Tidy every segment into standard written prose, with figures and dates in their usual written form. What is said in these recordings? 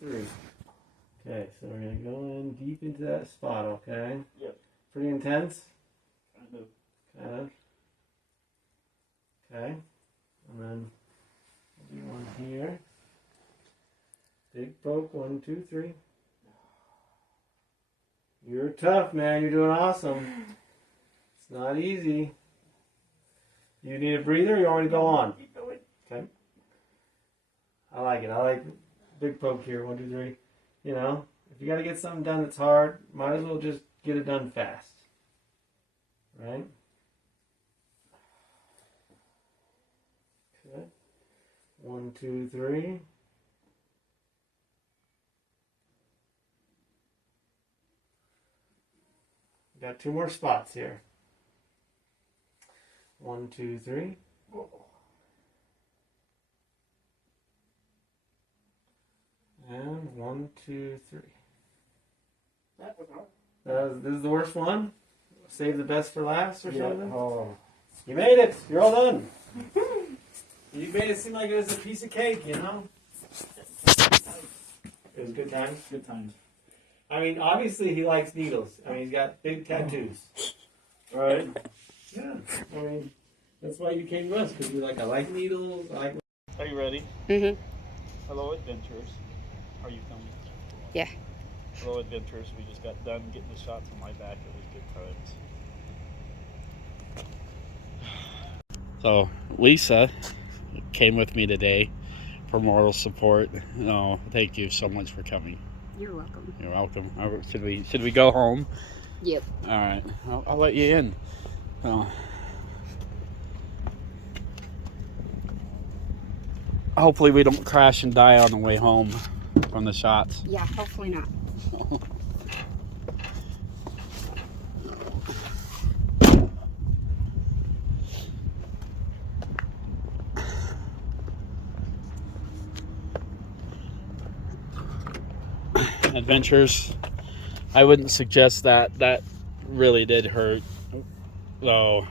3. Okay, so we're going to go in deep into that spot, okay? Yep. Pretty intense? Kind of. Kind of. Okay. And then we'll do one here. Big poke, 1, 2, 3. You're tough, man. You're doing awesome. It's not easy. You need a breather or you want me to go on? Keep going. Okay. I like it. I like big poke here, 1, 2, 3. You know, if you got to get something done that's hard, might as well just get it done fast. Right? Okay. 1, 2, 3. Got 2 more spots here. 1, 2, 3. And 1, 2, 3. That was hard. This is the worst one? Save the best for last or something? Oh. You made it. You're all done. You made it seem like it was a piece of cake, you know? It was good times. Good times. I mean, obviously he likes needles. I mean, he's got big tattoos. Right? Yeah. I mean, that's why you came to us, because you're like, I like needles. I like... Are you ready? Mm-hmm. Hello, adventurers. Are you filming? Yeah. Hello, adventurers. We just got done getting the shots on my back. It was good times. So, Lisa came with me today for moral support. Oh, thank you so much for coming. You're welcome. You're welcome. Should we go home? Yep. All right. I'll let you in. Hopefully we don't crash and die on the way home from the shots. Yeah, hopefully not. Adventures, I wouldn't suggest that. That really did hurt. Though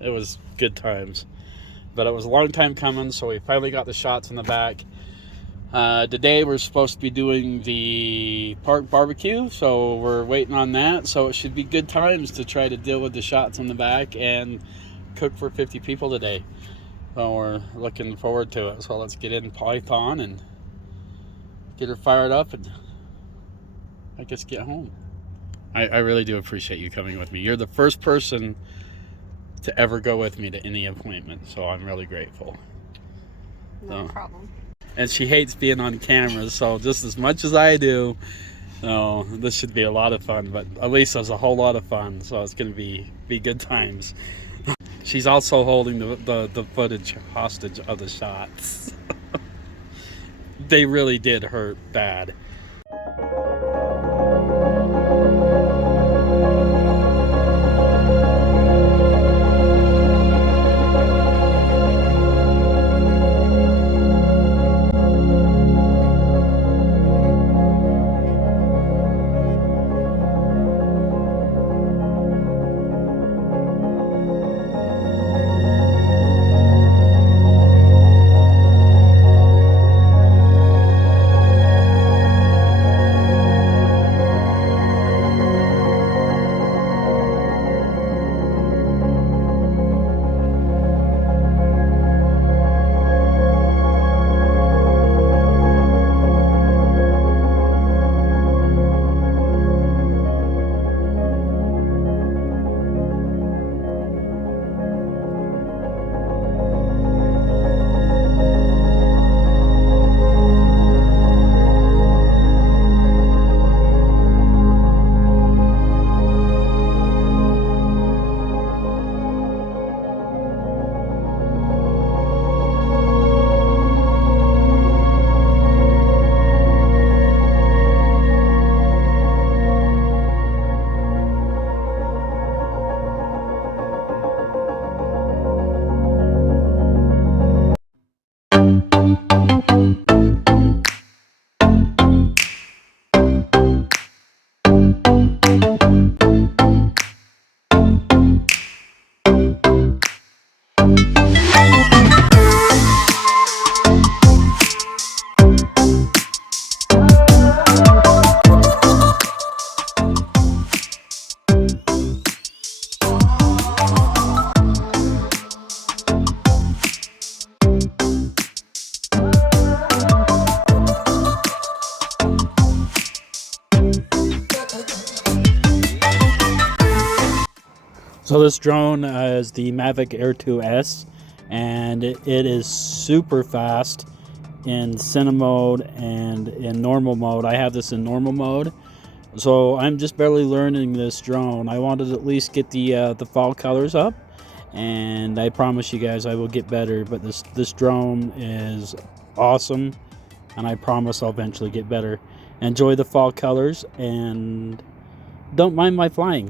it was good times. But it was a long time coming, so we finally got the shots in the back. Today we're supposed to be doing the park barbecue, so we're waiting on that. So it should be good times to try to deal with the shots in the back and cook for 50 people today. So we're looking forward to it. So let's get in Python and get her fired up and I guess get home. I really do appreciate you coming with me. You're the first person to ever go with me to any appointment, so I'm really grateful. No problem. And she hates being on camera, so just as much as I do, this should be a lot of fun. But Elisa's a whole lot of fun, so it's going to be good times. She's also holding the footage hostage of the shots. They really did hurt bad. So this drone is the Mavic air2s, and it is super fast in cine mode and in normal mode. I have this in normal mode, so I'm just barely learning this drone. I wanted to at least get the fall colors up, and I promise you guys I will get better. But this drone is awesome, and I promise I'll eventually get better. Enjoy the fall colors, and don't mind my flying.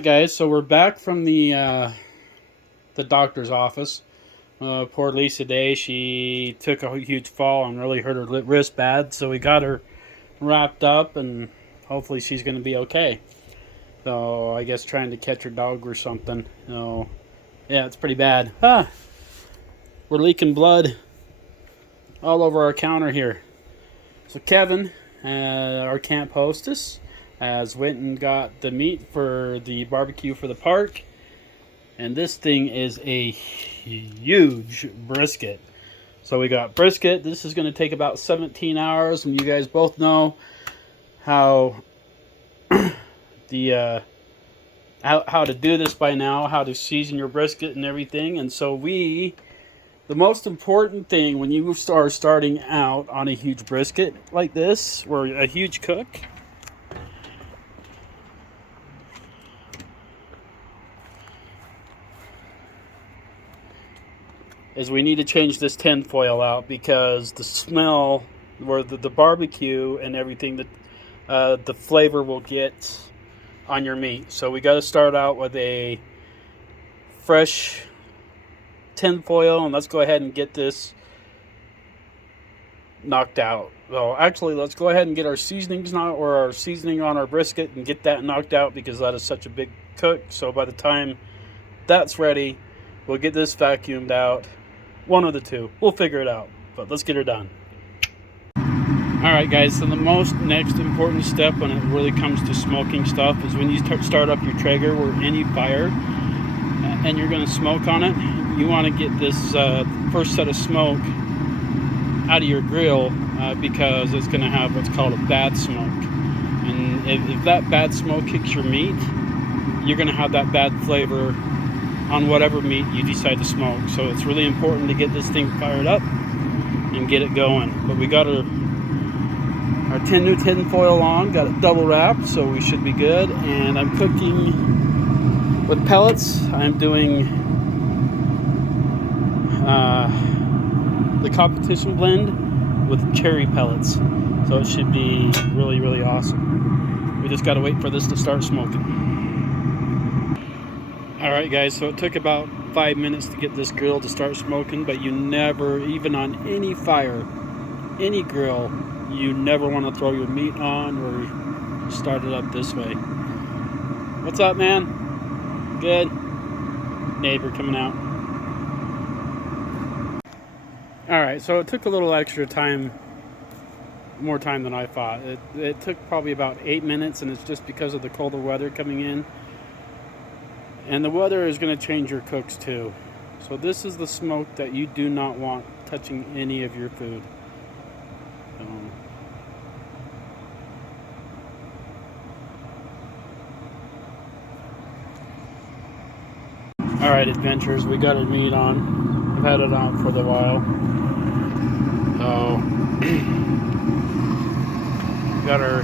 right, guys, so we're back from the doctor's office. Poor Lisa Day, she took a huge fall and really hurt her wrist bad, so we got her wrapped up, and hopefully she's going to be okay. So I guess trying to catch her dog or something. So yeah, it's pretty bad. We're leaking blood all over our counter here. So Kevin, our camp hostess, has went and got the meat for the barbecue for the park. And this thing is a huge brisket. So we got brisket. This is going to take about 17 hours. And you guys both know how how to do this by now, how to season your brisket and everything. And so the most important thing when you are starting out on a huge brisket like this, or a huge cook, is we need to change this tin foil out, because the smell, or the barbecue and everything, that the flavor will get on your meat. So we got to start out with a fresh tin foil, and let's go ahead and get this knocked out. So actually, let's go ahead and get our seasonings or our seasoning on our brisket and get that knocked out, because that is such a big cook. So by the time that's ready, we'll get this vacuumed out. One of the two. We'll figure it out. But let's get her done. Alright guys, so the next important step when it really comes to smoking stuff is when you start up your Traeger or any fire and you're going to smoke on it, you want to get this first set of smoke out of your grill because it's going to have what's called a bad smoke. And if that bad smoke hits your meat, you're going to have that bad flavor on whatever meat you decide to smoke. So it's really important to get this thing fired up and get it going. But we got our new tin foil on, got it double wrapped, so we should be good. And I'm cooking with pellets. I'm doing the competition blend with cherry pellets, so it should be really, really awesome. We just got to wait for this to start smoking. Alright guys, so it took about 5 minutes to get this grill to start smoking, but you never, even on any fire, any grill, you never want to throw your meat on or start it up this way. What's up, man? Good? Neighbor coming out. Alright, so it took a little extra time, more time than I thought. It took probably about 8 minutes, and it's just because of the colder weather coming in. And the weather is going to change your cooks too. So this is the smoke that you do not want touching any of your food. Alright, adventurers, we got our meat on. I've had it on for a while. So, got our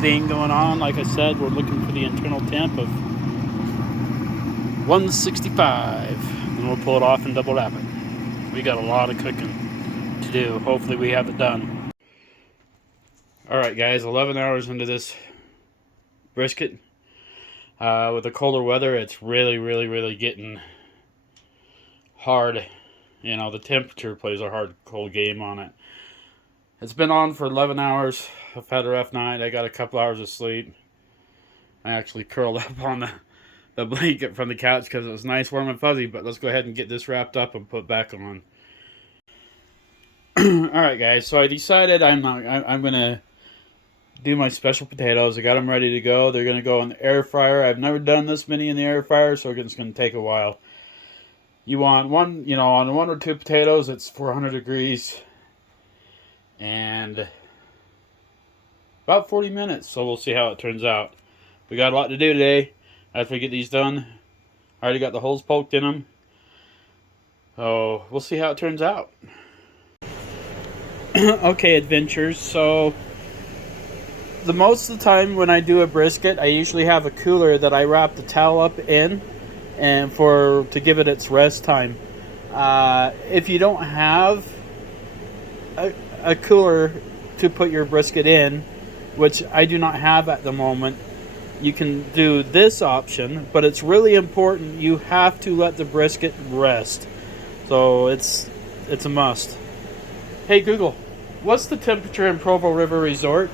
thing going on. Like I said, we're looking for the internal temp of 165, and we'll pull it off and double wrap it. We got a lot of cooking to do. Hopefully we have it done. Alright guys, 11 hours into this brisket. With the colder weather, it's really, really, really getting hard. You know, the temperature plays a hard, cold game on it. It's been on for 11 hours. I've had a rough night. I got a couple hours of sleep. I actually curled up on the blanket from the couch because it was nice, warm, and fuzzy. But let's go ahead and get this wrapped up and put back on. Alright guys, so I decided I'm going to do my special potatoes. I got them ready to go. They're going to go in the air fryer. I've never done this many in the air fryer, so it's going to take a while. You want one, you know, on 1 or 2 potatoes, it's 400 degrees. And about 40 minutes, so we'll see how it turns out. We got a lot to do today. After we get these done, I already got the holes poked in them. So we'll see how it turns out. Okay, adventures. So most of the time when I do a brisket, I usually have a cooler that I wrap the towel up in, and to give it its rest time. If you don't have a cooler to put your brisket in, which I do not have at the moment, you can do this option, but it's really important. You have to let the brisket rest. So it's a must. Hey Google, what's the temperature in Provo River Resort?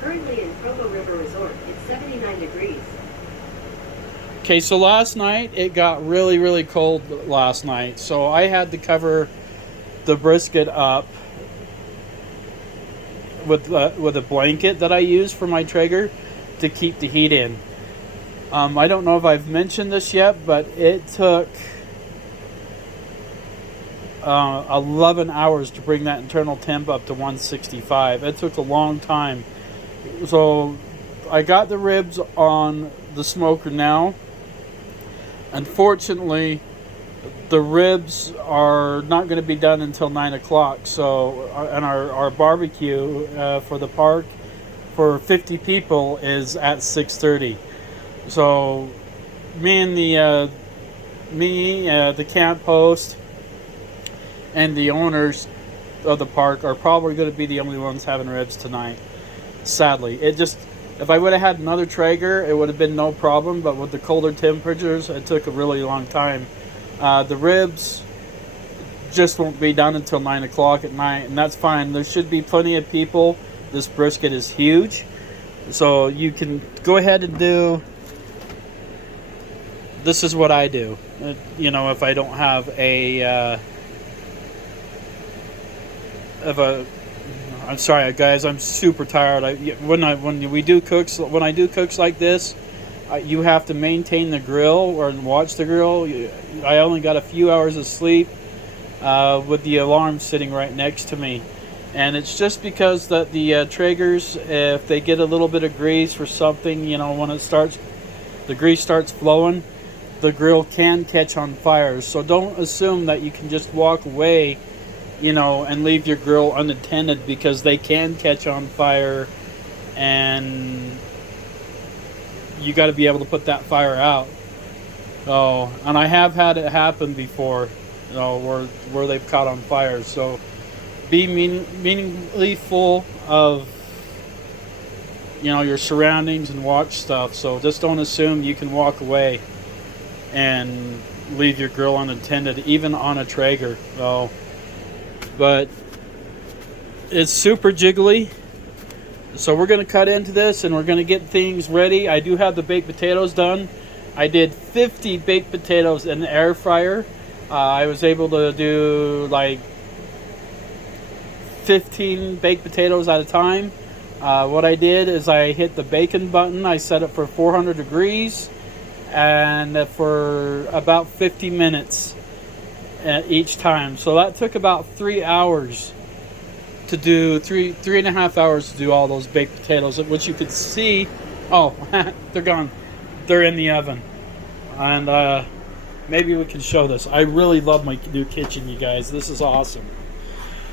Currently in Provo River Resort, it's 79 degrees. Okay, so last night it got really, really cold last night. So I had to cover the brisket up with a blanket that I use for my Traeger to keep the heat in. I don't know if I've mentioned this yet, but it took 11 hours to bring that internal temp up to 165. It took a long time. So I got the ribs on the smoker now. Unfortunately, the ribs are not going to be done until 9 o'clock. So, and our barbecue for the park for 50 people is at 6:30. So, the camp host, and the owners of the park are probably going to be the only ones having ribs tonight. Sadly, if I would have had another Traeger, it would have been no problem. But with the colder temperatures, it took a really long time. The ribs just won't be done until 9 o'clock at night, and that's fine. There should be plenty of people. This brisket is huge, so you can go ahead and do. This is what I do. If I don't have I'm sorry, guys. I'm super tired. When I do cooks like this, you have to maintain the grill or watch the grill. I only got a few hours of sleep with the alarm sitting right next to me, and it's just because that the Traegers, if they get a little bit of grease or something, when the grease starts flowing, the grill can catch on fire. So don't assume that you can just walk away, and leave your grill unattended, because they can catch on fire, and you got to be able to put that fire out. Oh, and I have had it happen before, where they've caught on fire. So be meaningfully full of your surroundings and watch stuff. So just don't assume you can walk away and leave your grill unattended, even on a Traeger. But it's super jiggly. So we're going to cut into this and we're going to get things ready. I do have the baked potatoes done. I did 50 baked potatoes in the air fryer. I was able to do like 15 baked potatoes at a time. What I did is I hit the bacon button. I set it for 400 degrees and for about 50 minutes each time. So that took about 3 hours to do, three and a half hours to do all those baked potatoes, which you could see. Oh, they're gone. They're in the oven. And maybe we can show this. I really love my new kitchen, you guys. This is awesome.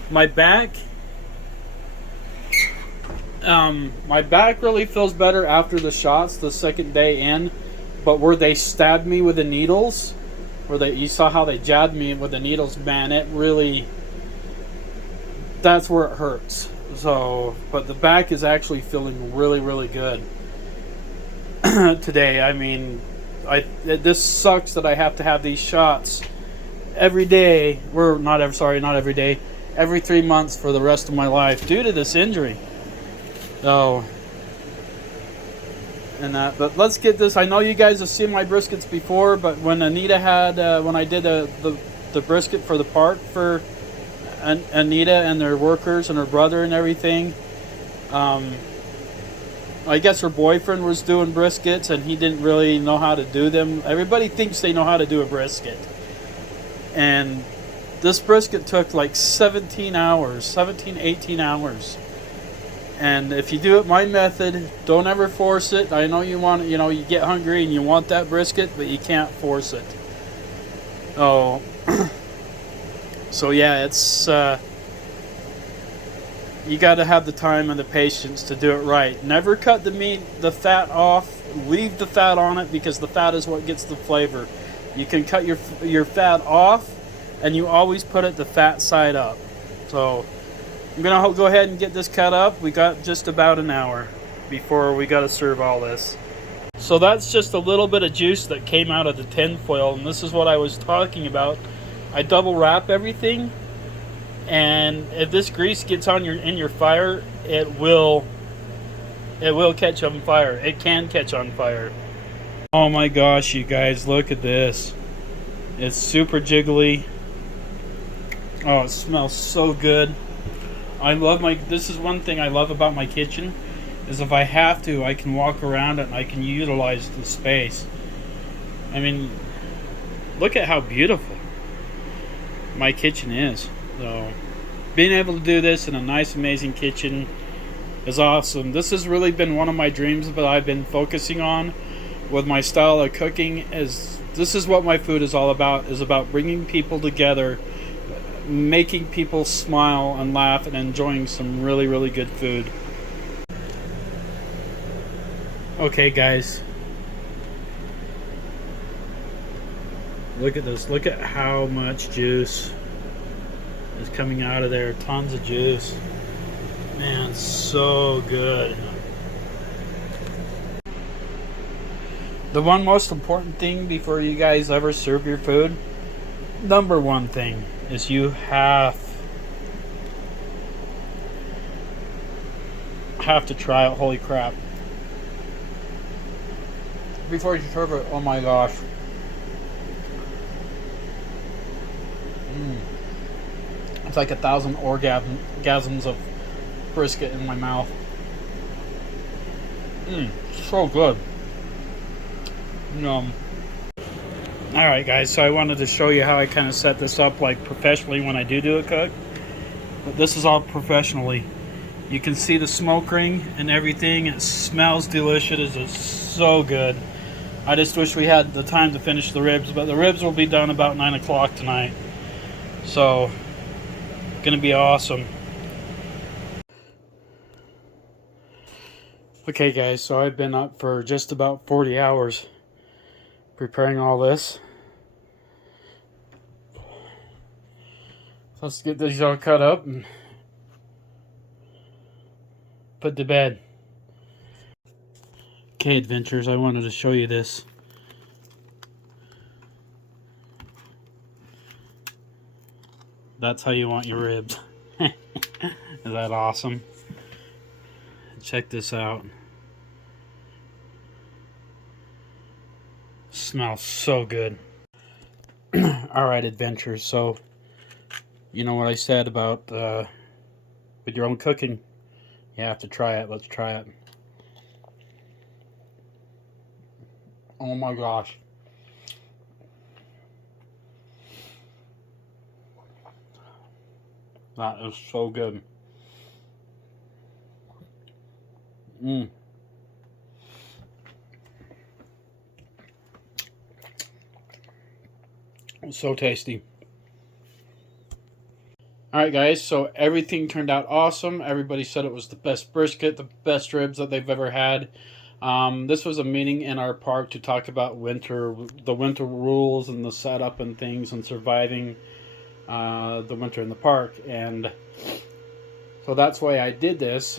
My back really feels better after the shots the second day in. But where they stabbed me with the needles, you saw how they jabbed me with the needles, man, it really, that's where it hurts. So, but the back is actually feeling really, really good today. I mean, this sucks that I have to have these shots every day. Not every day, every 3 months for the rest of my life due to this injury. So, but let's get this. I know you guys have seen my briskets before, but when Anita when I did the brisket for the park for Anita and their workers and her brother and everything, I guess her boyfriend was doing briskets and he didn't really know how to do them. Everybody thinks they know how to do a brisket, and this brisket took like 18 hours. And if you do it my method, don't ever force it. I know you want, you get hungry and you want that brisket, but you can't force it. Oh, so yeah, it's you got to have the time and the patience to do it right. Never cut the fat off. Leave the fat on it, because the fat is what gets the flavor. You can cut your fat off, and you always put it the fat side up. So I'm going to go ahead and get this cut up. We got just about an hour. before we got to serve all this. So that's just a little bit of juice that came out of the tin foil, and this is what I was talking about. I double wrap everything, and if this grease gets on in your fire, it will catch on fire. It can catch on fire. Oh my gosh, you guys, look at this. It's super jiggly. Oh, it smells so good. This is one thing I love about my kitchen, is if I have to, I can walk around it and I can utilize the space. I mean, look at how beautiful my kitchen is. So, being able to do this in a nice, amazing kitchen is awesome. This has really been one of my dreams that I've been focusing on with my style of cooking. This is what my food is all about, is about bringing people together, making people smile and laugh, and enjoying some really, really good food. Okay, guys. Look at this. Look at how much juice is coming out of there. Tons of juice. Man, so good. The one most important thing before you guys ever serve your food, number one thing, is you have to try it. Holy crap. Before you serve it, oh my gosh. It's like 1,000 orgasms of brisket in my mouth. So good. Alright guys, so I wanted to show you how I kind of set this up like professionally when I do a cook. But this is all professionally. You can see the smoke ring and everything. It smells delicious. It's so good. I just wish we had the time to finish the ribs, but the ribs will be done about 9 o'clock tonight. So, gonna be awesome. Okay guys, so I've been up for just about 40 hours preparing all this. Let's get these all cut up and put to bed. Okay, adventurers, I wanted to show you this. That's how you want your ribs. Is that awesome? Check this out. Smells so good. Alright, adventurers, so you know what I said about with your own cooking. You have to try it. Let's try it. Oh my gosh. That is so good. So tasty. Alright guys, so everything turned out awesome. Everybody said it was the best brisket, the best ribs that they've ever had. This was a meeting in our park to talk about the winter rules and the setup and things and surviving the winter in the park. And so that's why I did this.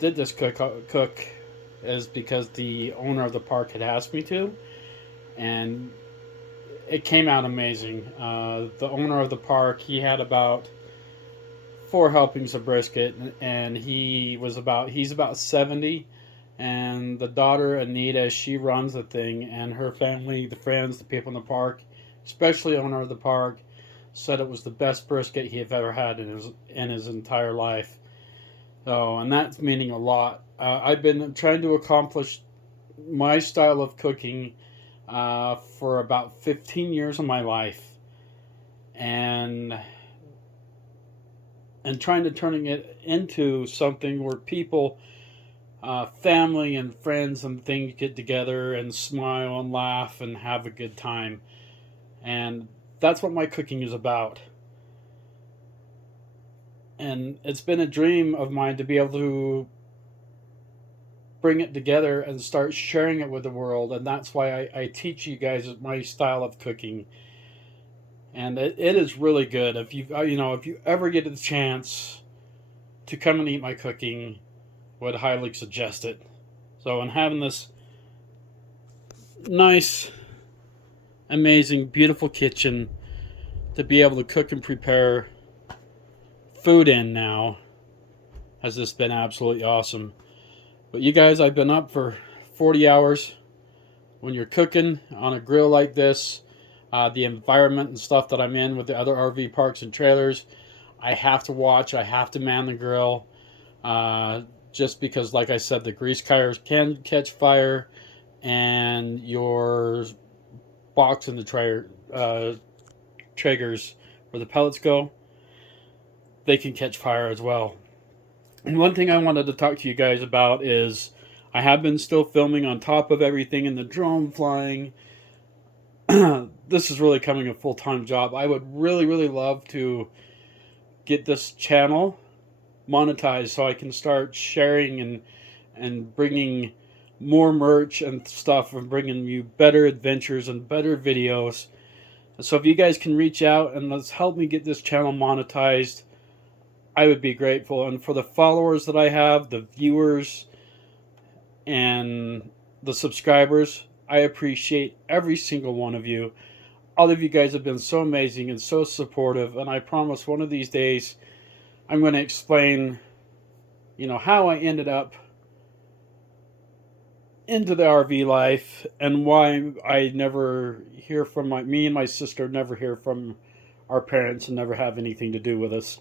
Cook is because the owner of the park had asked me to. And it came out amazing. The owner of the park, he had about 4 helpings of brisket, and he's about 70, and the daughter Anita, she runs the thing, and her family, the friends, the people in the park, especially the owner of the park, said it was the best brisket he had ever had in his entire life. So, and that's meaning a lot. I've been trying to accomplish my style of cooking for about 15 years of my life, and trying to turning it into something where people, family and friends and things get together and smile and laugh and have a good time. And that's what my cooking is about. And it's been a dream of mine to be able to bring it together and start sharing it with the world. And that's why I teach you guys my style of cooking. And it is really good. If you ever get the chance to come and eat my cooking, would highly suggest it. So, in having this nice, amazing, beautiful kitchen to be able to cook and prepare food in now has just been absolutely awesome. But you guys, I've been up for 40 hours. When you're cooking on a grill like this, the environment and stuff that I'm in with the other RV parks and trailers, I have to watch, I have to man the grill, just because, like I said, the grease tires can catch fire, and your box and the triggers where the pellets go, they can catch fire as well. And one thing I wanted to talk to you guys about is I have been still filming on top of everything in the drone flying. This is really becoming a full-time job. I would really, really love to get this channel monetized so I can start sharing and bringing more merch and stuff and bringing you better adventures and better videos. So if you guys can reach out and let's help me get this channel monetized, I would be grateful. And for the followers that I have, the viewers, and the subscribers, I appreciate every single one of you. All of you guys have been so amazing and so supportive, and I promise one of these days I'm going to explain, how I ended up into the RV life and why I never hear from me and my sister never hear from our parents and never have anything to do with us.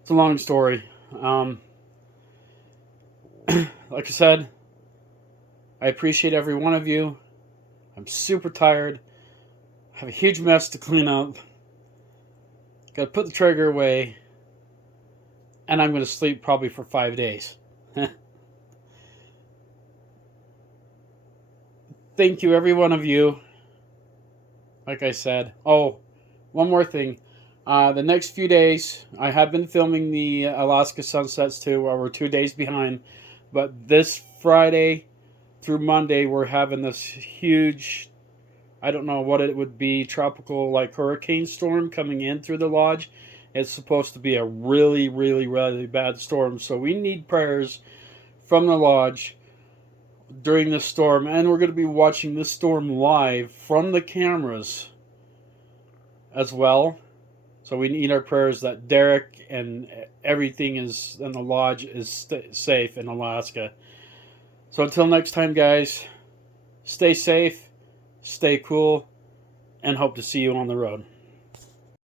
It's a long story. Like I said, I appreciate every one of you. I'm super tired. I have a huge mess to clean up. Got to put the trigger away. And I'm going to sleep probably for 5 days. Thank you, every one of you. Like I said. Oh, one more thing. The next few days, I have been filming the Alaska sunsets too, where we're 2 days behind. But this Friday through Monday, we're having this huge, I don't know what it would be, tropical, like hurricane storm coming in through the lodge. It's supposed to be a really, really, really bad storm. So we need prayers from the lodge during this storm. And we're going to be watching this storm live from the cameras as well. So we need our prayers that Derek and everything is in the lodge is safe in Alaska. So until next time, guys, stay safe, stay cool, and hope to see you on the road.